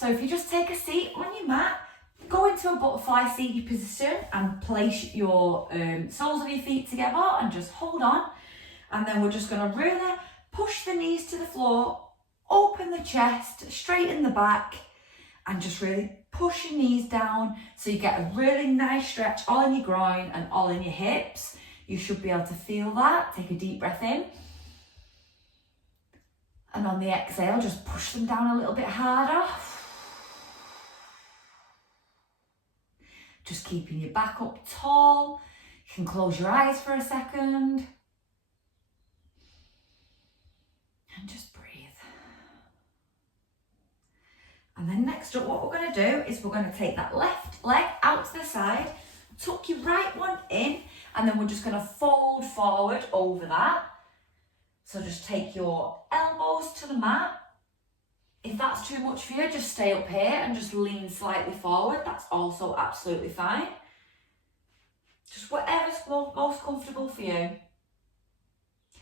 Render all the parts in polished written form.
So if you just take a seat on your mat, go into a butterfly seated position and place your soles of your feet together and just hold on. And then we're just going to really push the knees to the floor, open the chest, straighten the back, and just really push your knees down so you get a really nice stretch all in your groin and all in your hips. You should be able to feel that. Take a deep breath in. And on the exhale, just push them down a little bit harder. Just keeping your back up tall. You can close your eyes for a second. And just breathe. And then next up, what we're going to do is we're going to take that left leg out to the side, tuck your right one in, and then we're just going to fold forward over that. So just take your elbows to the mat. If that's too much for you, just stay up here and just lean slightly forward. That's also absolutely fine. Just whatever's most comfortable for you.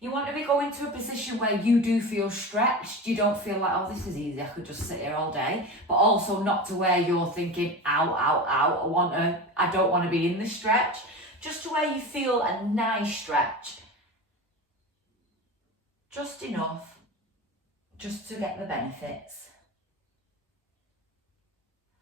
You want to be going to a position where you do feel stretched. You don't feel like, oh, this is easy, I could just sit here all day. But also not to where you're thinking, ow, ow, ow, I don't want to be in this stretch. Just to where you feel a nice stretch. Just enough, just to get the benefits.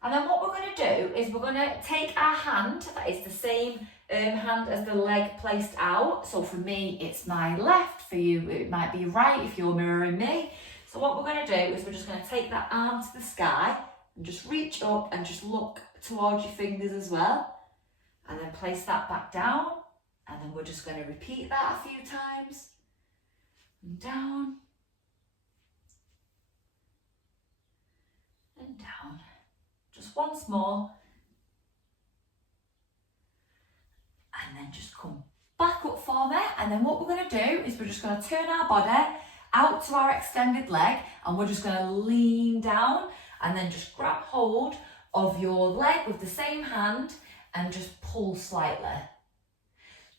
And then what we're going to do is we're going to take our hand, that is the same hand as the leg placed out. So for me, it's my left. For you, it might be right if you're mirroring me. So what we're going to do is we're just going to take that arm to the sky and just reach up and just look towards your fingers as well. And then place that back down. And then we're just going to repeat that a few times. And down. And down. Just once more. And then just come back up for me. And then what we're going to do is we're just going to turn our body out to our extended leg. And we're just going to lean down. And then just grab hold of your leg with the same hand. And just pull slightly.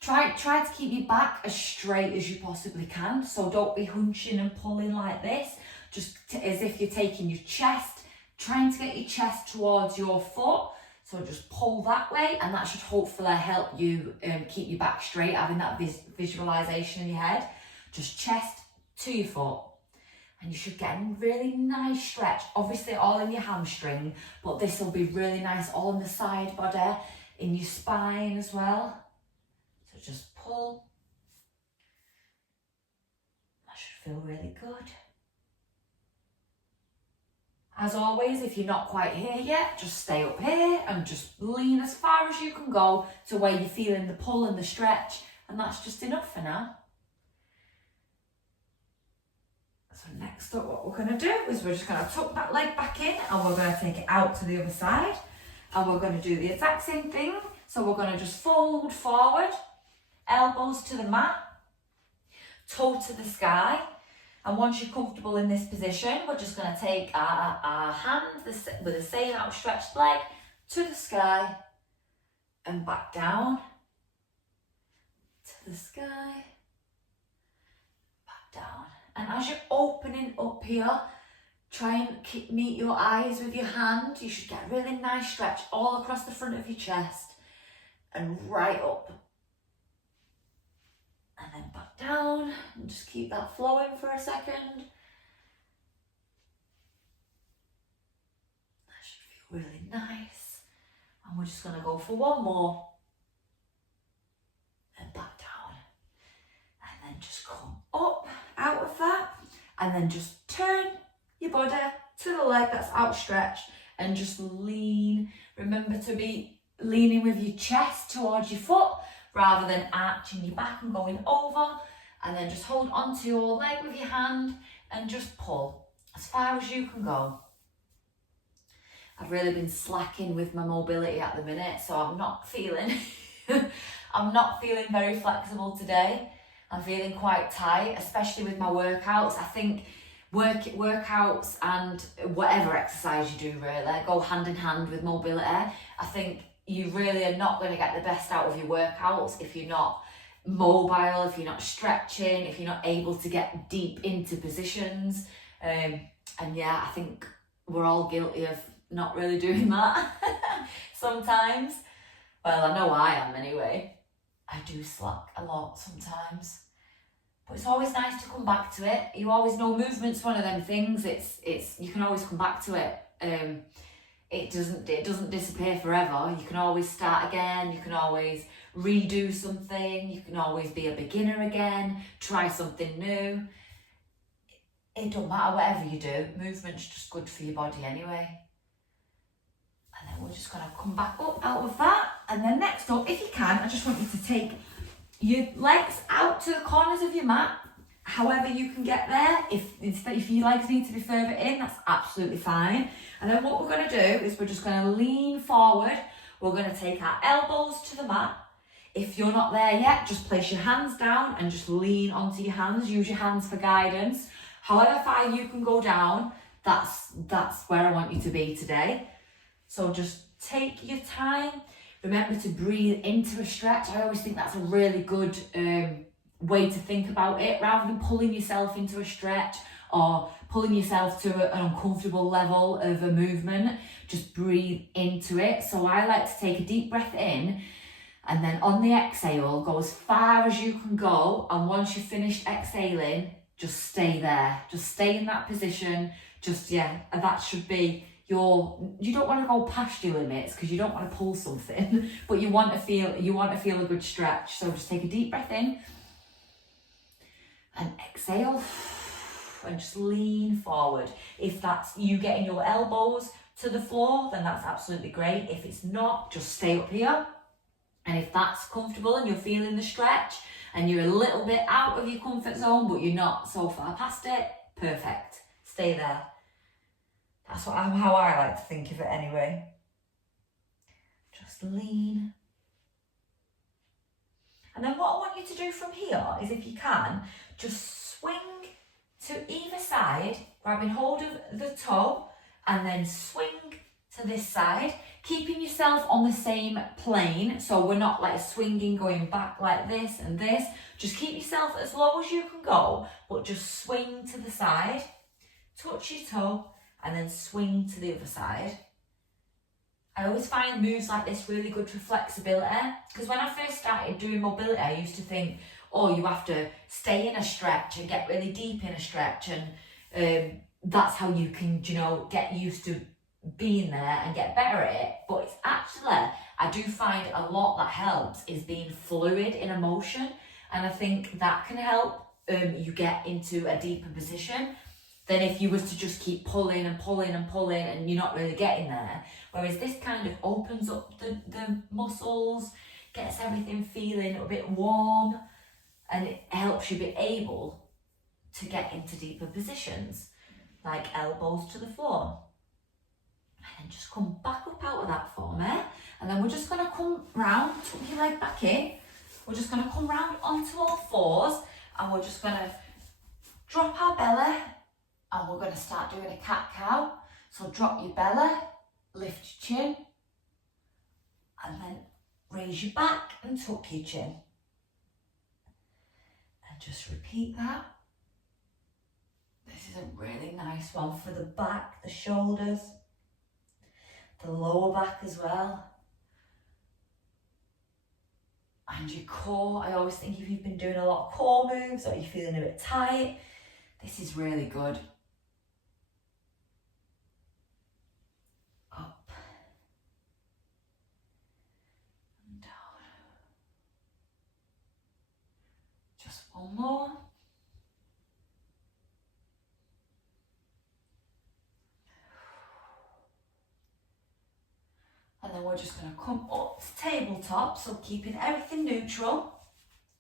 Try to keep your back as straight as you possibly can. So don't be hunching and pulling like this. Just as if you're taking your chest, trying to get your chest towards your foot. So just pull that way, and that should hopefully help you keep your back straight, having that visualization in your head. Just chest to your foot. And you should get a really nice stretch. Obviously all in your hamstring, but this will be really nice all in the side body, in your spine as well. So just pull. That should feel really good. As always, if you're not quite here yet, just stay up here and just lean as far as you can go to where you're feeling the pull and the stretch, and that's just enough for now. So next up, what we're going to do is we're just going to tuck that leg back in and we're going to take it out to the other side, and we're going to do the exact same thing. So we're going to just fold forward, elbows to the mat, toe to the sky. And once you're comfortable in this position, we're just going to take our hand with the same outstretched leg to the sky and back down, to the sky, back down. And as you're opening up here, try and meet your eyes with your hand. You should get a really nice stretch all across the front of your chest and right up. And then back down, and just keep that flowing for a second. That should feel really nice. And we're just going to go for one more. And back down. And then just come up out of that. And then just turn your body to the leg that's outstretched and just lean. Remember to be leaning with your chest towards your foot, rather than arching your back and going over. And then just hold onto your leg with your hand and just pull as far as you can go. I've really been slacking with my mobility at the minute, so I'm not feeling very flexible today. I'm feeling quite tight, especially with my workouts. I think workouts and whatever exercise you do really go hand in hand with mobility. I think you really are not going to get the best out of your workouts if you're not mobile, if you're not stretching, if you're not able to get deep into positions. And yeah, I think we're all guilty of not really doing that sometimes. Well, I know I am anyway. I do slack a lot sometimes. But it's always nice to come back to it. You always know movement's one of them things. It's you can always come back to it. It doesn't disappear forever. You can always start again. You can always redo something. You can always be a beginner again. Try something new. It don't matter whatever you do. Movement's just good for your body anyway. And then we're just gonna come back up out of that. And then next up, if you can, I just want you to take your legs out to the corners of your mat. However you can get there. If your legs need to be further in, that's absolutely fine. And then what we're going to do is we're just going to lean forward. We're going to take our elbows to the mat. If you're not there yet, just place your hands down and just lean onto your hands. Use your hands for guidance. However far you can go down, that's where I want you to be today. So just take your time. Remember to breathe into a stretch. I always think that's a really good way to think about it, rather than pulling yourself into a stretch or pulling yourself to an uncomfortable level of a movement. Just breathe into it. So I like to take a deep breath in, and then on the exhale, go as far as you can go. And once you've finished exhaling, just stay there. Just stay in that position. That should be you don't want to go past your limits because you don't want to pull something, but you want to feel a good stretch. So just take a deep breath in and exhale and just lean forward. If that's you getting your elbows to the floor, then that's absolutely great. If it's not, just stay up here. And if that's comfortable and you're feeling the stretch and you're a little bit out of your comfort zone, but you're not so far past it, perfect. Stay there. That's how I like to think of it anyway. Just lean. And then what I want you to do from here is, if you can, just swing to either side, grabbing hold of the toe, and then swing to this side, keeping yourself on the same plane. So we're not like swinging, going back like this and this. Just keep yourself as low as you can go, but just swing to the side, touch your toe, and then swing to the other side. I always find moves like this really good for flexibility, because when I first started doing mobility, I used to think, oh, you have to stay in a stretch and get really deep in a stretch, and that's how you can, get used to being there and get better at it. But it's actually, I do find a lot that helps is being fluid in a motion, and I think that can help you get into a deeper position than if you was to just keep pulling and pulling and pulling and you're not really getting there. Whereas this kind of opens up the muscles, gets everything feeling a bit warm, and it helps you be able to get into deeper positions, like elbows to the floor. And then just come back up out of that for me. And then we're just gonna come round, tuck your leg back in. We're just gonna come round onto all fours, and we're just gonna drop our belly, and we're going to start doing a cat-cow. So drop your belly, lift your chin, and then raise your back and tuck your chin. And just repeat that. This is a really nice one for the back, the shoulders, the lower back as well. And your core. I always think if you've been doing a lot of core moves or you're feeling a bit tight, this is really good. Up and down. Just one more. And then we're just going to come up to tabletop, so keeping everything neutral.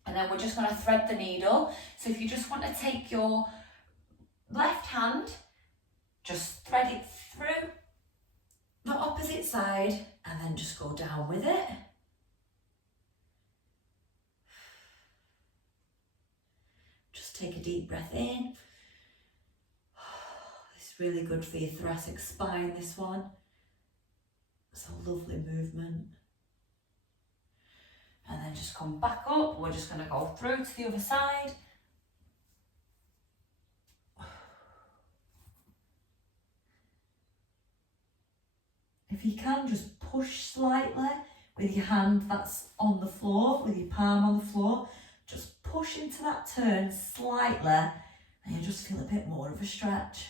And then we're just going to thread the needle. So if you just want to take your left hand, just thread it through the opposite side and then just go down with it. Just take a deep breath in. It's really good for your thoracic spine, this one. It's a lovely movement. And then just come back up. We're just going to go through to the other side. if you can, just push slightly with your hand that's on the floor, with your palm on the floor. Just push into that turn slightly and you just feel a bit more of a stretch.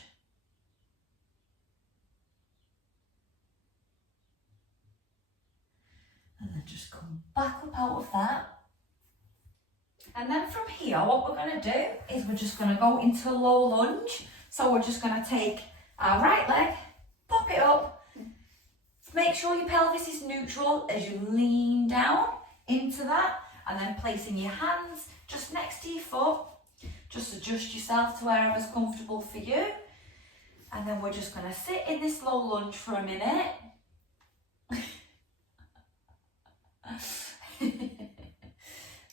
And then just come back up out of that. And then from here, what we're going to do is we're just going to go into a low lunge. So we're just going to take our right leg, pop it up. Make sure your pelvis is neutral as you lean down into that. And then placing your hands just next to your foot. Just adjust yourself to wherever's comfortable for you. And then we're just going to sit in this low lunge for a minute.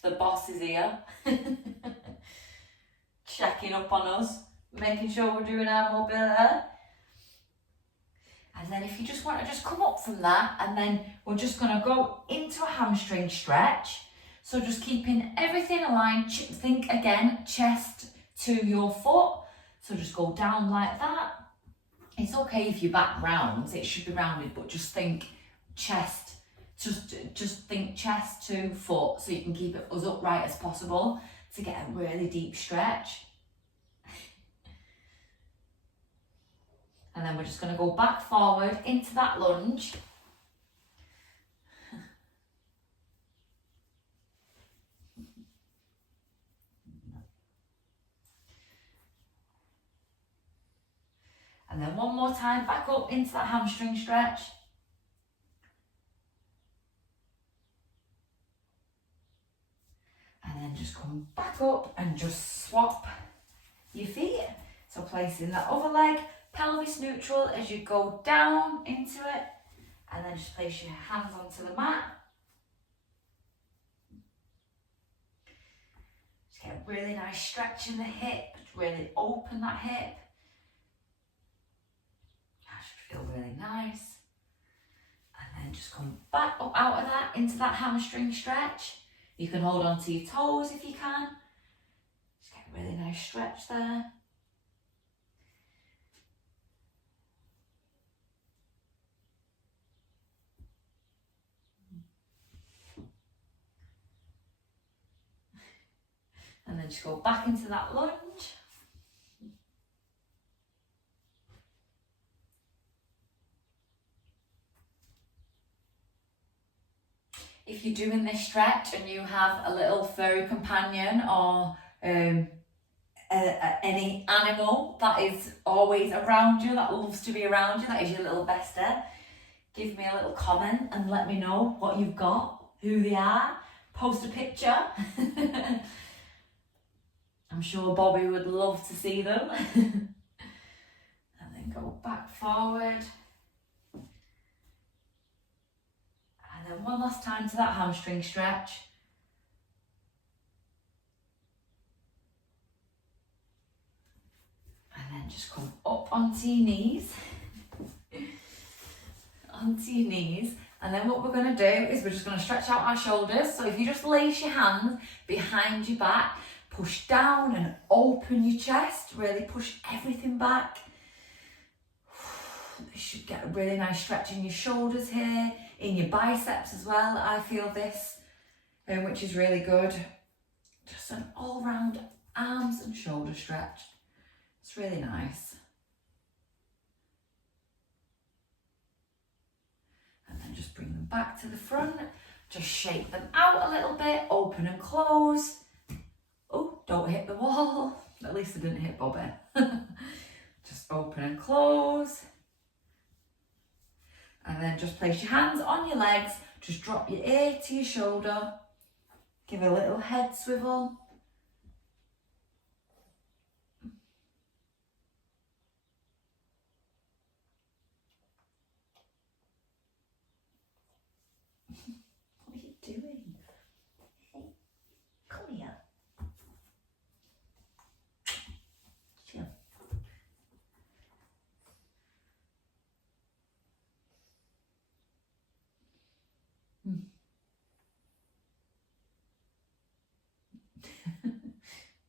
The boss is here. Checking up on us, making sure we're doing our mobility. And then if you just want to just come up from that, and then we're just going to go into a hamstring stretch. So just keeping everything aligned. Think again, chest to your foot. So just go down like that. It's okay if your back rounds, it should be rounded, but just think chest. Just think chest to foot so you can keep it as upright as possible to get a really deep stretch. And then we're just going to go back forward into that lunge. And then one more time, back up into that hamstring stretch. And then just come back up and just swap your feet. So placing that other leg, pelvis neutral as you go down into it. And then just place your hands onto the mat. Just get a really nice stretch in the hip. Really open that hip. That should feel really nice. And then just come back up out of that into that hamstring stretch. You can hold on to your toes if you can. Just get a really nice stretch there. And then just go back into that lunge. If you're doing this stretch and you have a little furry companion or any animal that is always around you, that loves to be around you, that is your little bestie, give me a little comment and let me know what you've got, who they are, post a picture. I'm sure Bobby would love to see them. And then go back forward. And then one last time to that hamstring stretch. And then just come up onto your knees. Onto your knees. And then what we're going to do is we're just going to stretch out our shoulders. So if you just lace your hands behind your back, push down and open your chest. Really push everything back. You should get a really nice stretch in your shoulders here, in your biceps as well. I feel this, which is really good. Just an all-round arms and shoulder stretch. It's really nice. And then just bring them back to the front. Just shake them out a little bit, open and close. Oh, don't hit the wall. At least I didn't hit Bobby. Just open and close. And then just place your hands on your legs. Just drop your ear to your shoulder. Give a little head swivel. What are you doing? Hey, come here. Chill.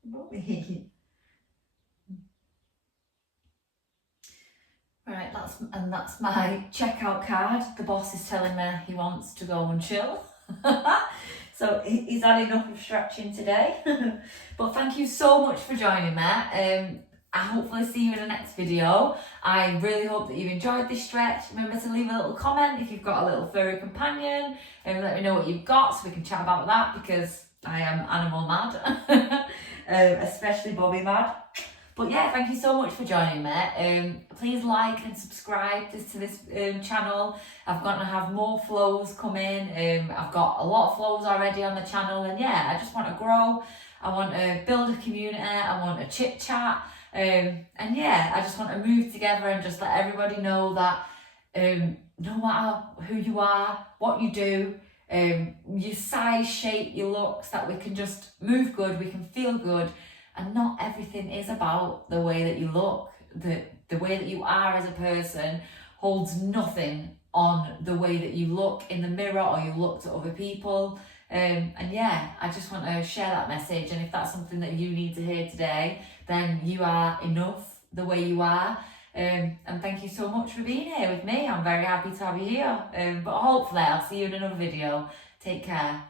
Bobby. Right, that's my checkout card. The boss is telling me he wants to go and chill. So he's had enough of stretching today. But thank you so much for joining me. I hopefully see you in the next video. I really hope that you've enjoyed this stretch. Remember to leave a little comment if you've got a little furry companion, and let me know what you've got so we can chat about that, because I am animal mad, especially Bobby mad. But yeah, thank you so much for joining me. Please like and subscribe to this channel. I've got to have more flows coming. I've got a lot of flows already on the channel, and yeah, I just want to grow. I want to build a community. I want to chit chat. And yeah, I just want to move together and just let everybody know that no matter who you are, what you do, your size, shape, your looks, that we can just move good, we can feel good, and not everything is about the way that you look. The way that you are as a person holds nothing on the way that you look in the mirror or you look to other people. And yeah, I just want to share that message, and if that's something that you need to hear today, then you are enough the way you are. And thank you so much for being here with me. I'm very happy to have you here. But hopefully I'll see you in another video. Take care.